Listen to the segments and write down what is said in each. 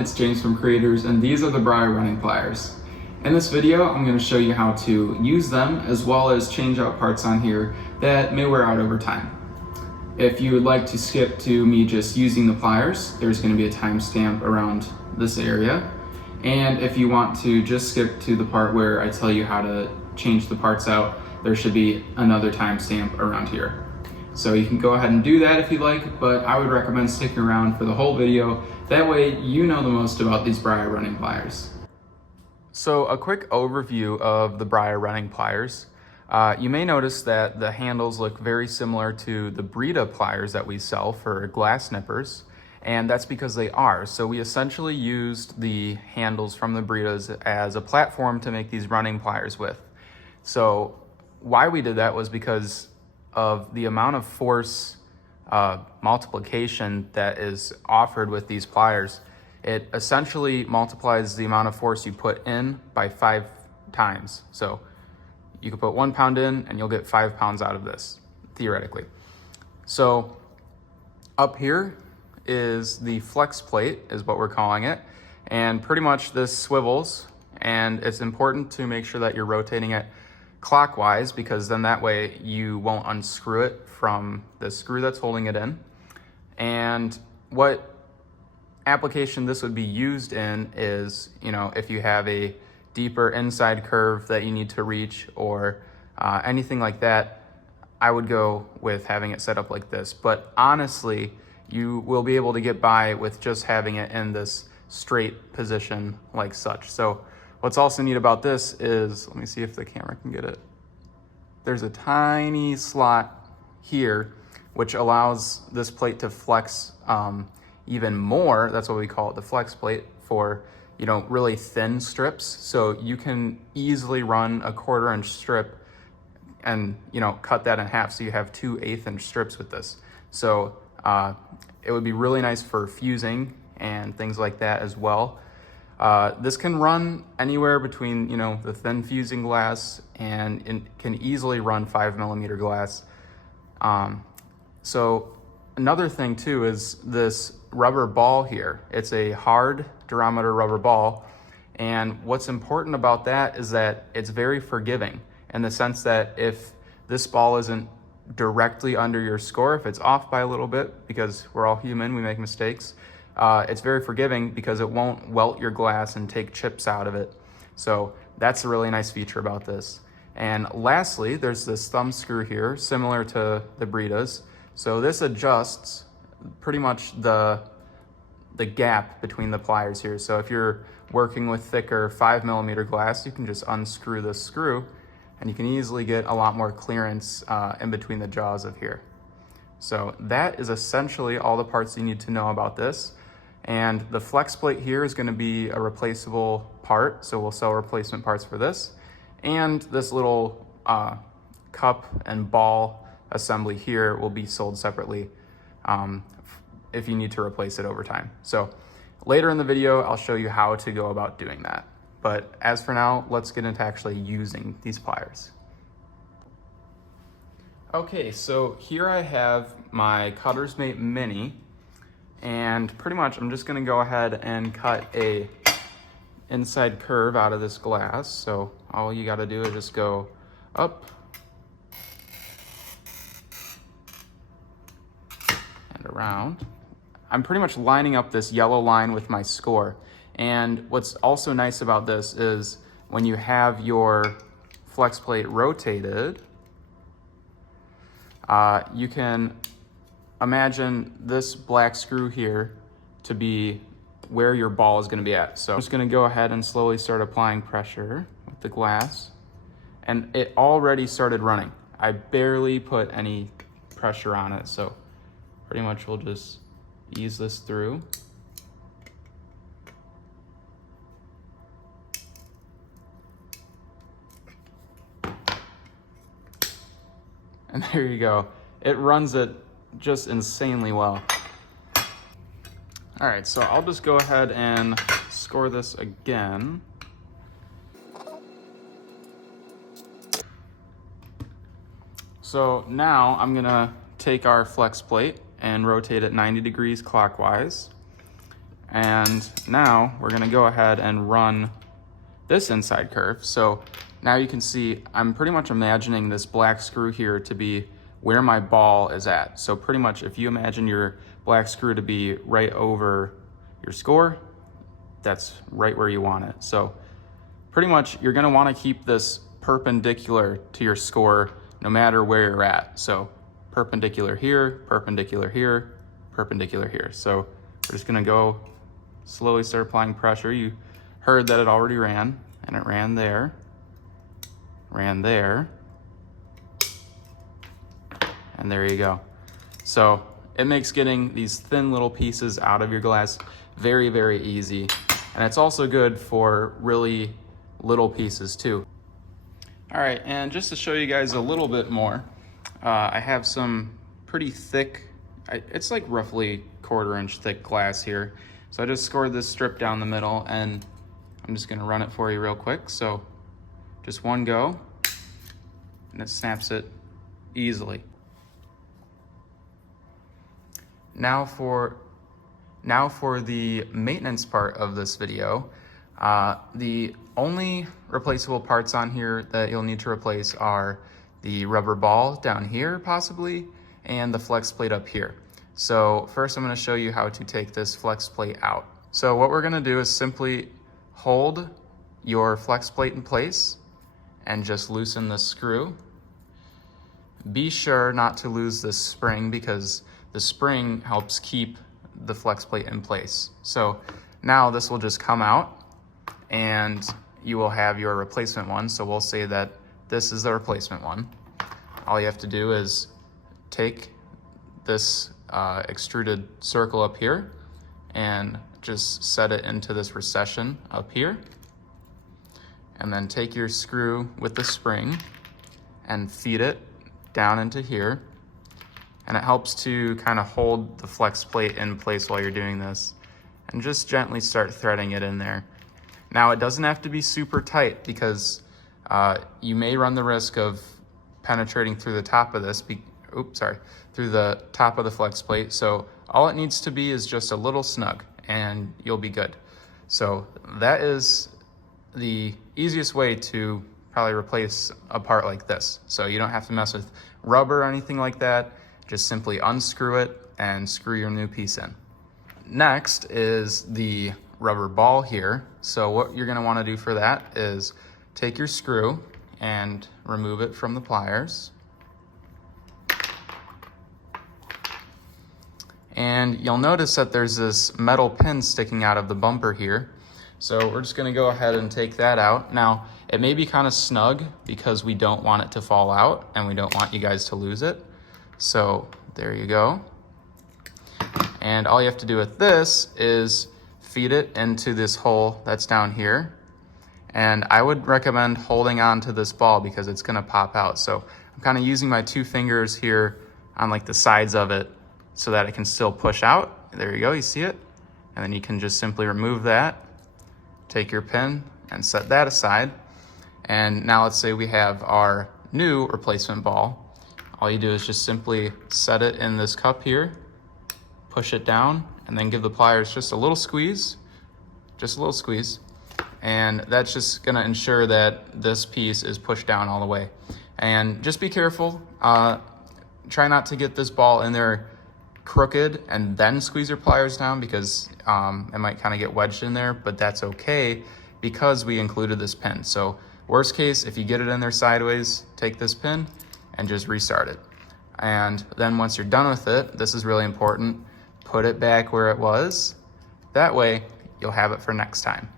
it's James from Creators, and these are the Brier Running Pliers. In this video, I'm going to show you how to use them as well as change out parts on here that may wear out over time. If you would like to skip to me just using the pliers, there's going to be a timestamp around this area. And if you want to just skip to the part where I tell you how to change the parts out, there should be another timestamp around here. So you can go ahead and do that if you like, but I would recommend sticking around for the whole video. That way you know the most about these Brier Running Pliers. So a quick overview of the Brier Running Pliers. You may notice that the handles look very similar to the Brier pliers that we sell for glass nippers, and that's because they are. So we essentially used the handles from the Briers as a platform to make these running pliers with. So why we did that was because of the amount of force multiplication that is offered with these pliers. It essentially multiplies the amount of force you put in by 5 times. So you can put 1 pound in and you'll get 5 pounds out of this, theoretically. So up here is the flex plate, is what we're calling it. And pretty much this swivels, and it's important to make sure that you're rotating it clockwise, because then that way you won't unscrew it from the screw that's holding it in. And what application this would be used in is, if you have a deeper inside curve that you need to reach or anything like that, I would go with having it set up like this. But honestly, you will be able to get by with just having it in this straight position like such. So what's also neat about this is, let me see if the camera can get it. There's a tiny slot here, which allows this plate to flex even more. That's what we call it, the flex plate, for really thin strips. So you can easily run a 1/4 inch strip and cut that in half, so you have 2 1/8 inch strips with this. So it would be really nice for fusing and things like that as well. This can run anywhere between the thin fusing glass, and it can easily run 5mm glass. So another thing too is this rubber ball here. It's a hard durometer rubber ball, and what's important about that is that it's very forgiving, in the sense that if this ball isn't directly under your score, if it's off by a little bit, because we're all human, we make mistakes, it's very forgiving because it won't welt your glass and take chips out of it. So that's a really nice feature about this. And lastly, there's this thumb screw here, similar to the Britas. So this adjusts pretty much the gap between the pliers here. So if you're working with thicker 5mm glass, you can just unscrew this screw and you can easily get a lot more clearance in between the jaws of here. So that is essentially all the parts you need to know about this. And the flex plate here is going to be a replaceable part, so we'll sell replacement parts for this. And this little cup and ball assembly here will be sold separately if you need to replace it over time. So later in the video, I'll show you how to go about doing that. But as for now, let's get into actually using these pliers. Okay, so here I have my Cutter's Mate Mini, and pretty much I'm just gonna go ahead and cut a inside curve out of this glass. So all you gotta do is just go up and around. I'm pretty much lining up this yellow line with my score. And what's also nice about this is when you have your flex plate rotated, you can imagine this black screw here to be where your ball is going to be at. So I'm just going to go ahead and slowly start applying pressure with the glass. And it already started running. I barely put any pressure on it, so pretty much we'll just ease this through. And there you go. It runs it just insanely well. All right, so I'll just go ahead and score this again. So now I'm gonna take our flex plate and rotate it 90 degrees clockwise. And now we're gonna go ahead and run this inside curve. So now you can see I'm pretty much imagining this black screw here to be where my ball is at. So pretty much if you imagine your black screw to be right over your score, that's right where you want it. So pretty much you're gonna wanna keep this perpendicular to your score no matter where you're at. So perpendicular here, perpendicular here, perpendicular here. So we're just gonna go slowly start applying pressure. You heard that it already ran, and it ran there, and there you go. So it makes getting these thin little pieces out of your glass very, very easy. And it's also good for really little pieces too. All right, and just to show you guys a little bit more, I have some pretty thick, it's like roughly 1/4 inch thick glass here. So I just scored this strip down the middle, and I'm just gonna run it for you real quick. So just one go, and it snaps it easily. Now for the maintenance part of this video, the only replaceable parts on here that you'll need to replace are the rubber ball down here possibly, and the flex plate up here. So first I'm going to show you how to take this flex plate out. So what we're going to do is simply hold your flex plate in place and just loosen the screw. Be sure not to lose this spring because the spring helps keep the flex plate in place. So now this will just come out and you will have your replacement one. So we'll say that this is the replacement one. All you have to do is take this extruded circle up here and just set it into this recession up here. And then take your screw with the spring and feed it down into here. And it helps to kind of hold the flex plate in place while you're doing this. And just gently start threading it in there. Now it doesn't have to be super tight because you may run the risk of penetrating through the top of this, through the top of the flex plate. So all it needs to be is just a little snug and you'll be good. So that is the easiest way to probably replace a part like this. So you don't have to mess with rubber or anything like that. Just simply unscrew it and screw your new piece in. Next is the rubber ball here. So what you're gonna wanna do for that is take your screw and remove it from the pliers. And you'll notice that there's this metal pin sticking out of the bumper here. So we're just gonna go ahead and take that out. Now, it may be kind of snug because we don't want it to fall out and we don't want you guys to lose it. So there you go. And all you have to do with this is feed it into this hole that's down here. And I would recommend holding on to this ball because it's gonna pop out. So I'm kind of using my 2 fingers here on like the sides of it so that it can still push out. There you go, you see it? And then you can just simply remove that, take your pin and set that aside. And now let's say we have our new replacement ball. All you do is just simply set it in this cup here, push it down, and then give the pliers just a little squeeze, and that's just gonna ensure that this piece is pushed down all the way. And just be careful, try not to get this ball in there crooked and then squeeze your pliers down because it might kind of get wedged in there, but that's okay because we included this pin. So worst case, if you get it in there sideways, take this pin and just restart it. And then once you're done with it, this is really important, put it back where it was. That way you'll have it for next time.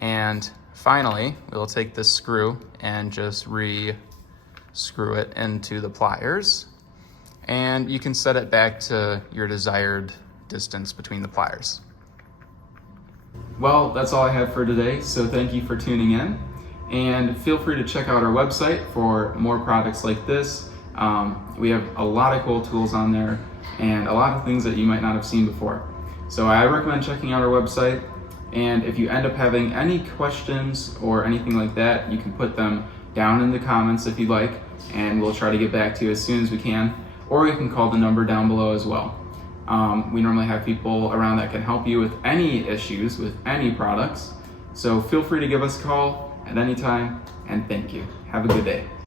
And finally, we'll take this screw and just re-screw it into the pliers. And you can set it back to your desired distance between the pliers. Well, that's all I have for today, so thank you for tuning in. And feel free to check out our website for more products like this. We have a lot of cool tools on there and a lot of things that you might not have seen before. So I recommend checking out our website. And if you end up having any questions or anything like that, you can put them down in the comments if you'd like, and we'll try to get back to you as soon as we can. Or you can call the number down below as well. We normally have people around that can help you with any issues with any products. So feel free to give us a call at any time, and thank you. Have a good day.